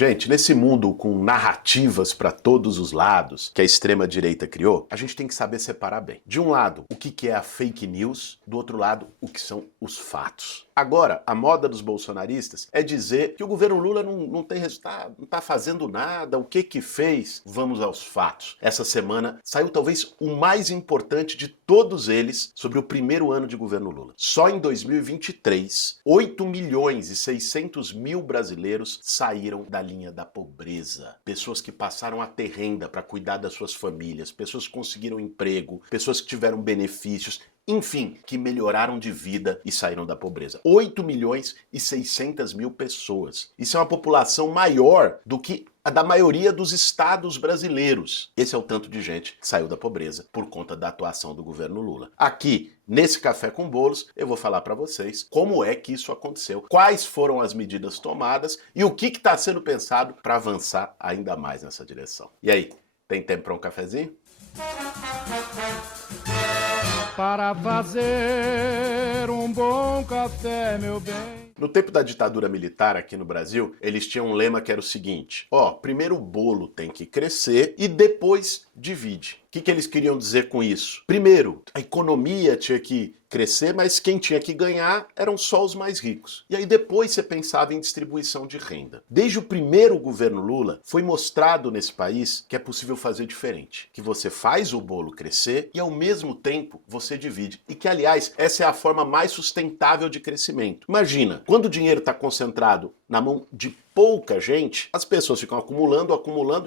Gente, nesse mundo com narrativas para todos os lados que a extrema-direita criou, a gente tem que saber separar bem. De um lado, o que é a fake news, do outro lado, o que são os fatos. Agora, a moda dos bolsonaristas é dizer que o governo Lula não tem resultado, não está fazendo nada, o que fez? Vamos aos fatos. Essa semana saiu talvez o mais importante de todos eles sobre o primeiro ano de governo Lula. Só em 2023, 8.600.000 brasileiros saíram da linha da pobreza. Pessoas que passaram a ter renda para cuidar das suas famílias, pessoas que conseguiram emprego, pessoas que tiveram benefícios, enfim, que melhoraram de vida e saíram da pobreza. 8.600.000 pessoas. Isso é uma população maior do que a da maioria dos estados brasileiros. Esse é o tanto de gente que saiu da pobreza por conta da atuação do governo Lula. Aqui, nesse Café com Bolos, eu vou falar para vocês como é que isso aconteceu, quais foram as medidas tomadas e o que está sendo pensado para avançar ainda mais nessa direção. E aí, tem tempo para um cafezinho? Para fazer um bom café, meu bem. No tempo da ditadura militar aqui no Brasil, eles tinham um lema que era o seguinte: primeiro o bolo tem que crescer e depois divide. O que eles queriam dizer com isso? Primeiro, a economia tinha que crescer, mas quem tinha que ganhar eram só os mais ricos. E aí depois você pensava em distribuição de renda. Desde o primeiro governo Lula, foi mostrado nesse país que é possível fazer diferente. Que você faz o bolo crescer e ao mesmo tempo você divide. E que, aliás, essa é a forma mais sustentável de crescimento. Imagina, quando o dinheiro está concentrado na mão de pouca gente, as pessoas ficam acumulando,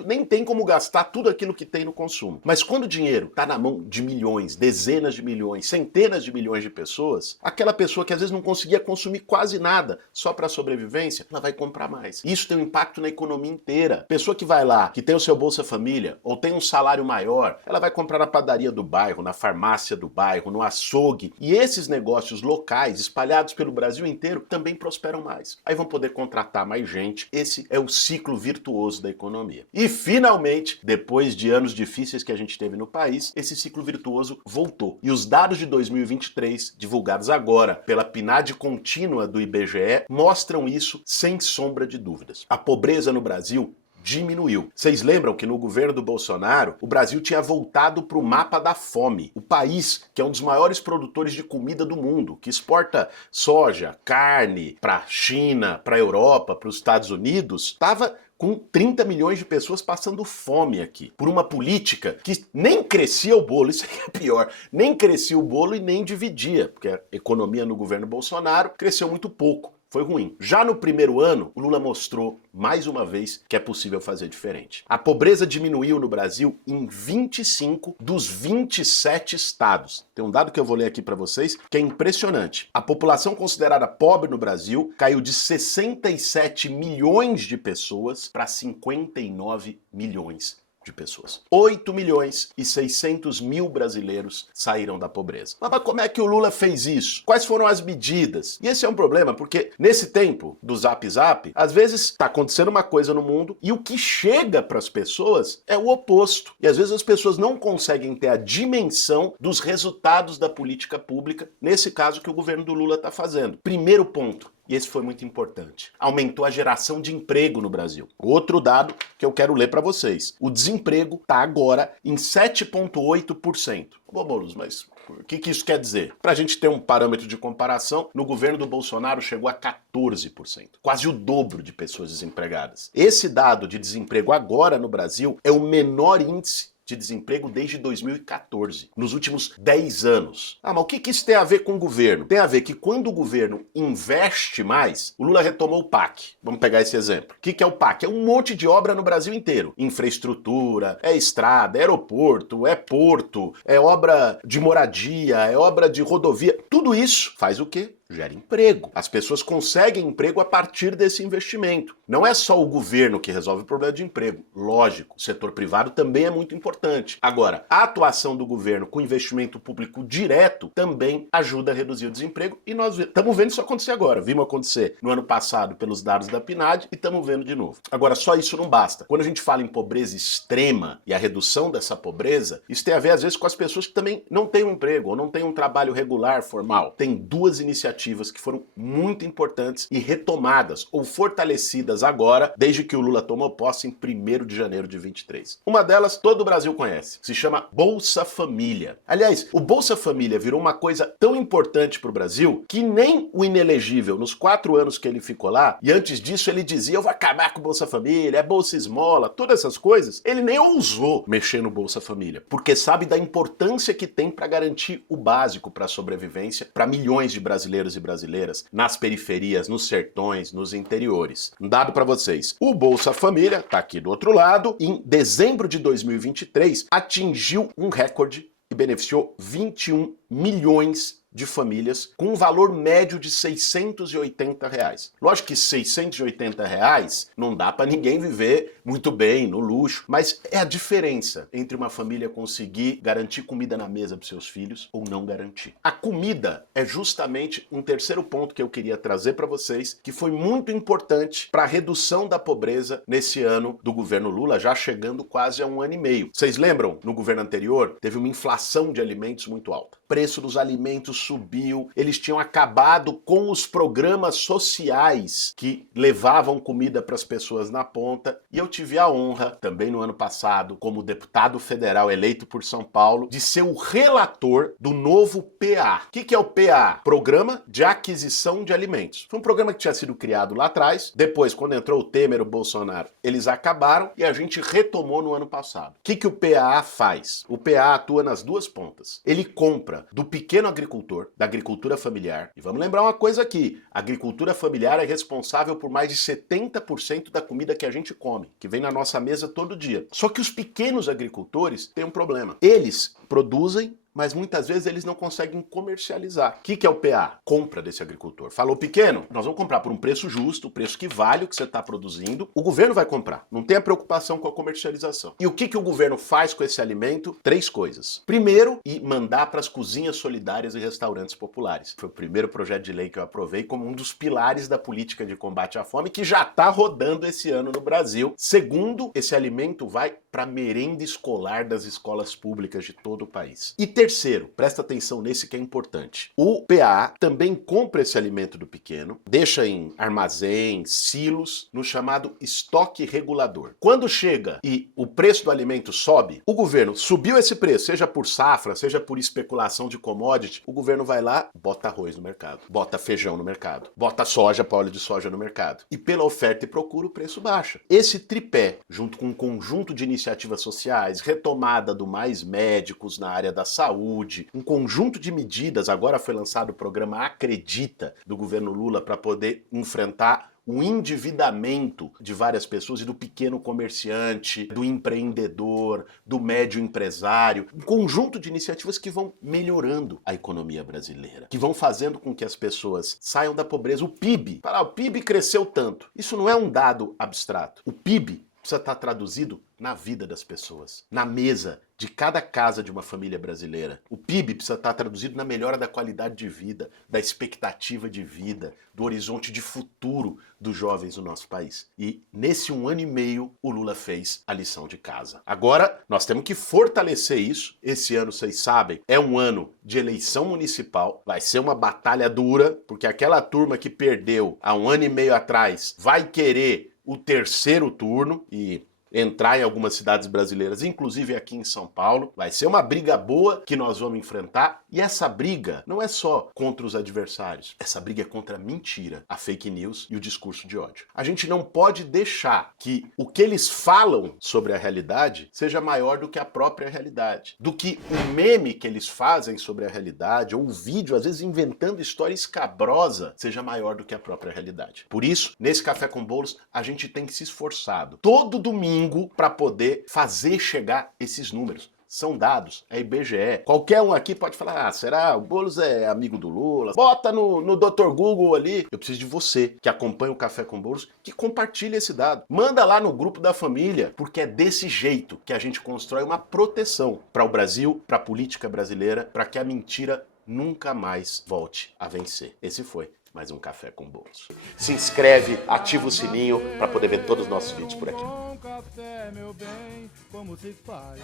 nem tem como gastar tudo aquilo que tem no consumo. Mas quando o dinheiro está na mão de milhões, dezenas de milhões, centenas de milhões de pessoas, aquela pessoa que às vezes não conseguia consumir quase nada só para sobrevivência, ela vai comprar mais. Isso tem um impacto na economia inteira. Pessoa que vai lá, que tem o seu Bolsa Família, ou tem um salário maior, ela vai comprar na padaria do bairro, na farmácia do bairro, no açougue. E esses negócios locais, espalhados pelo Brasil inteiro, também prosperam mais. Aí vão poder contratar mais gente. Esse é o ciclo virtuoso da economia. E finalmente, depois de anos difíceis que a gente teve no país, esse ciclo virtuoso voltou. E os dados de 2023, divulgados agora pela PNAD contínua do IBGE, mostram isso sem sombra de dúvidas. A pobreza no Brasil diminuiu. Vocês lembram que no governo do Bolsonaro, o Brasil tinha voltado para o mapa da fome. O país, que é um dos maiores produtores de comida do mundo, que exporta soja, carne para a China, para a Europa, para os Estados Unidos, estava com 30 milhões de pessoas passando fome aqui, por uma política que nem crescia o bolo, isso é pior, nem crescia o bolo e nem dividia, porque a economia no governo Bolsonaro cresceu muito pouco. Foi ruim. Já no primeiro ano, o Lula mostrou, mais uma vez, que é possível fazer diferente. A pobreza diminuiu no Brasil em 25 dos 27 estados. Tem um dado que eu vou ler aqui para vocês, que é impressionante. A população considerada pobre no Brasil caiu de 67 milhões de pessoas para 59 milhões de pessoas. 8.600.000 brasileiros saíram da pobreza. Mas como é que o Lula fez isso? Quais foram as medidas? E esse é um problema, porque nesse tempo do Zap Zap, às vezes está acontecendo uma coisa no mundo e o que chega para as pessoas é o oposto. E às vezes as pessoas não conseguem ter a dimensão dos resultados da política pública, nesse caso que o governo do Lula está fazendo. Primeiro ponto, e esse foi muito importante, aumentou a geração de emprego no Brasil. Outro dado que eu quero ler para vocês. O desemprego está agora em 7,8%. Bom, Boulos, mas o que isso quer dizer? Para a gente ter um parâmetro de comparação, no governo do Bolsonaro chegou a 14%. Quase o dobro de pessoas desempregadas. Esse dado de desemprego agora no Brasil é o menor índice de desemprego desde 2014, nos últimos 10 anos. Mas o que isso tem a ver com o governo? Tem a ver que quando o governo investe mais, o Lula retomou o PAC. Vamos pegar esse exemplo. O que é o PAC? É um monte de obra no Brasil inteiro. Infraestrutura, é estrada, é aeroporto, é porto, é obra de moradia, é obra de rodovia. Tudo isso faz o quê? Gera emprego. As pessoas conseguem emprego a partir desse investimento. Não é só o governo que resolve o problema de emprego. Lógico, o setor privado também é muito importante. Agora, a atuação do governo com investimento público direto também ajuda a reduzir o desemprego e nós estamos vendo isso acontecer agora. Vimos acontecer no ano passado pelos dados da PNAD e estamos vendo de novo. Agora, só isso não basta. Quando a gente fala em pobreza extrema e a redução dessa pobreza, isso tem a ver às vezes com as pessoas que também não têm um emprego ou não têm um trabalho regular, formal. Tem duas iniciativas iniciativas que foram muito importantes e retomadas ou fortalecidas agora, desde que o Lula tomou posse em 1º de janeiro de 23. Uma delas todo o Brasil conhece, se chama Bolsa Família. Aliás, o Bolsa Família virou uma coisa tão importante para o Brasil que nem o inelegível, nos 4 anos que ele ficou lá, e antes disso ele dizia, eu vou acabar com o Bolsa Família, é Bolsa Esmola, todas essas coisas, ele nem ousou mexer no Bolsa Família, porque sabe da importância que tem para garantir o básico para a sobrevivência para milhões de brasileiros e brasileiras nas periferias, nos sertões, nos interiores. Um dado para vocês, o Bolsa Família, tá aqui do outro lado, em dezembro de 2023, atingiu um recorde e beneficiou 21 milhões de famílias com um valor médio de R$680. Lógico que R$680 não dá para ninguém viver muito bem, no luxo, mas é a diferença entre uma família conseguir garantir comida na mesa para seus filhos ou não garantir. A comida é justamente um terceiro ponto que eu queria trazer para vocês, que foi muito importante para a redução da pobreza nesse ano do governo Lula, já chegando quase a 1 ano e meio. Vocês lembram? No governo anterior, teve uma inflação de alimentos muito alta. O preço dos alimentos subiu, eles tinham acabado com os programas sociais que levavam comida para as pessoas na ponta, e eu tive a honra, também no ano passado, como deputado federal eleito por São Paulo, de ser o relator do novo PA. O que é o PA? Programa de Aquisição de Alimentos. Foi um programa que tinha sido criado lá atrás, depois, quando entrou o Temer, o Bolsonaro, eles acabaram e a gente retomou no ano passado. O que o PA faz? O PA atua nas duas pontas. Ele compra do pequeno agricultor, da agricultura familiar. E vamos lembrar uma coisa aqui, a agricultura familiar é responsável por mais de 70% da comida que a gente come, que vem na nossa mesa todo dia. Só que os pequenos agricultores têm um problema. Eles produzem, mas muitas vezes eles não conseguem comercializar. O que é o PA? Compra desse agricultor. Falou pequeno? Nós vamos comprar por um preço justo, o preço que vale o que você está produzindo. O governo vai comprar. Não tem a preocupação com a comercialização. E o que o governo faz com esse alimento? 3 coisas. Primeiro, mandar para as cozinhas solidárias e restaurantes populares. Foi o primeiro projeto de lei que eu aprovei como um dos pilares da política de combate à fome, que já está rodando esse ano no Brasil. Segundo, esse alimento vai para a merenda escolar das escolas públicas de todo o país. E terceiro, presta atenção nesse que é importante. O PA também compra esse alimento do pequeno, deixa em armazém, silos, no chamado estoque regulador. Quando chega e o preço do alimento sobe, o governo subiu esse preço, seja por safra, seja por especulação de commodity, o governo vai lá, bota arroz no mercado, bota feijão no mercado, bota soja, óleo de soja no mercado. E pela oferta e procura, o preço baixa. Esse tripé, junto com um conjunto de iniciativas sociais, retomada do Mais Médicos na área da saúde, um conjunto de medidas, agora foi lançado o programa Acredita, do governo Lula, para poder enfrentar o endividamento de várias pessoas e do pequeno comerciante, do empreendedor, do médio empresário, um conjunto de iniciativas que vão melhorando a economia brasileira, que vão fazendo com que as pessoas saiam da pobreza. O PIB, o PIB cresceu tanto. Isso não é um dado abstrato. O PIB precisa estar traduzido na vida das pessoas, na mesa de cada casa de uma família brasileira. O PIB precisa estar traduzido na melhora da qualidade de vida, da expectativa de vida, do horizonte de futuro dos jovens do nosso país. E nesse 1 ano e meio, o Lula fez a lição de casa. Agora, nós temos que fortalecer isso. Esse ano, vocês sabem, é um ano de eleição municipal. Vai ser uma batalha dura, porque aquela turma que perdeu há 1 ano e meio atrás vai querer o 3º turno e entrar em algumas cidades brasileiras, inclusive aqui em São Paulo. Vai ser uma briga boa que nós vamos enfrentar. E essa briga não é só contra os adversários. Essa briga é contra a mentira, a fake news e o discurso de ódio. A gente não pode deixar que o que eles falam sobre a realidade seja maior do que a própria realidade. Do que o meme que eles fazem sobre a realidade, ou o vídeo, às vezes inventando história escabrosa, seja maior do que a própria realidade. Por isso, nesse Café com Bolos, a gente tem que se esforçado todo domingo para poder fazer chegar esses números. São dados, é IBGE. Qualquer um aqui pode falar, será? O Boulos é amigo do Lula? Bota no Dr. Google ali. Eu preciso de você, que acompanha o Café com Boulos, que compartilhe esse dado. Manda lá no grupo da família, porque é desse jeito que a gente constrói uma proteção para o Brasil, para a política brasileira, para que a mentira nunca mais volte a vencer. Esse foi mais um Café com Boulos. Se inscreve, ativa o sininho para poder ver todos os nossos vídeos por aqui. Um café, meu bem, como se faz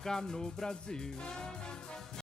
cá no Brasil.